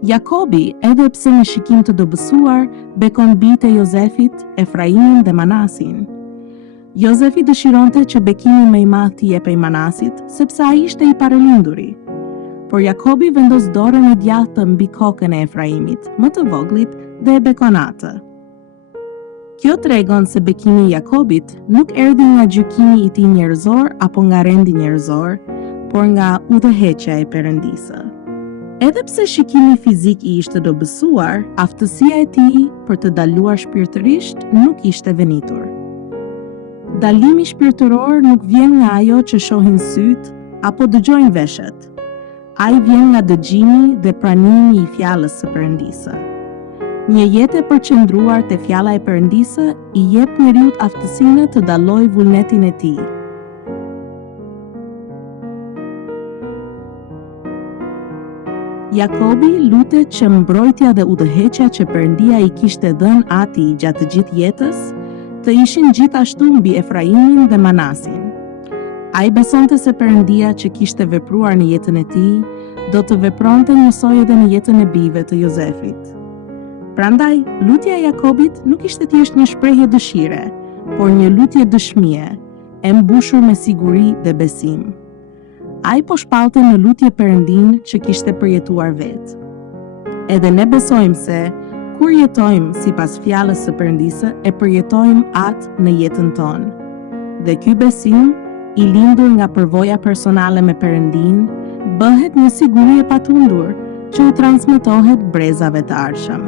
Jakobi, edhe pse në shikim të dobësuar, bekon bijtë e Jozefit, Efraimin dhe Manasin. Jozefi dëshironte që bekimin më i madh t'i jepej Manasit, sepse ai ishte i paralinduri. Por Jakobi vendos dorën e djathtë mbi kokën e Efraimit, më të voglit, dhe e bekon atë. Kjo tregon se bekimi i Jakobit nuk erdhi nga gjykimi i tij njerëzor apo nga rendi njerëzor, por nga udhëheqja e Perëndisë. Edhe pse shikimi fizik i ishte dobësuar, aftësia e tij për të daluar shpirtërisht nuk ishte venitur. Dalimi shpirtëror nuk vjen nga ajo që shohin syt apo dëgjojnë veshët. Ai vjen nga dëgjimi dhe pranimi i fjalës së Perëndisë. Një jetë e përqendruar te fjala e Perëndisë i jep njeriu aftësinë të dallojë vullnetin e tij. Jakobi lutet që mbrojtja dhe udhëheqja që Perëndia i kishte dhënë atij gjatë të gjithë jetës, të ishin gjithashtu mbi Efraimin dhe Manasin. Ai besonte se Perëndia që kishte vepruar në jetën e tij, do të vepronte njësoj edhe në jetën e bijve të Jozefit. Prandaj, lutja e Jakobit nuk ishte thjesht një shprehje dëshire, por një lutje dëshmie, e mbushur me siguri dhe besim. Ai po shpallte në lutje Perëndin që kishte përjetuar vetë. Edhe ne besojmë se, kur jetojmë sipas fjalës së Perëndisë, e përjetojmë atë në jetën tonë. Dhe ky besim, i lindur nga përvoja personale me Perëndin, bëhet një siguri e patundur që u transmetohet brezave të ardhshëm.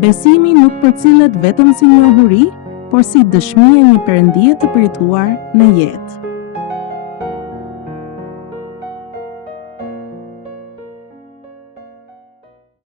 Besimi nuk përcillet vetëm si njohuri, por si dëshmi e një Perëndie të përjetuar në jetë.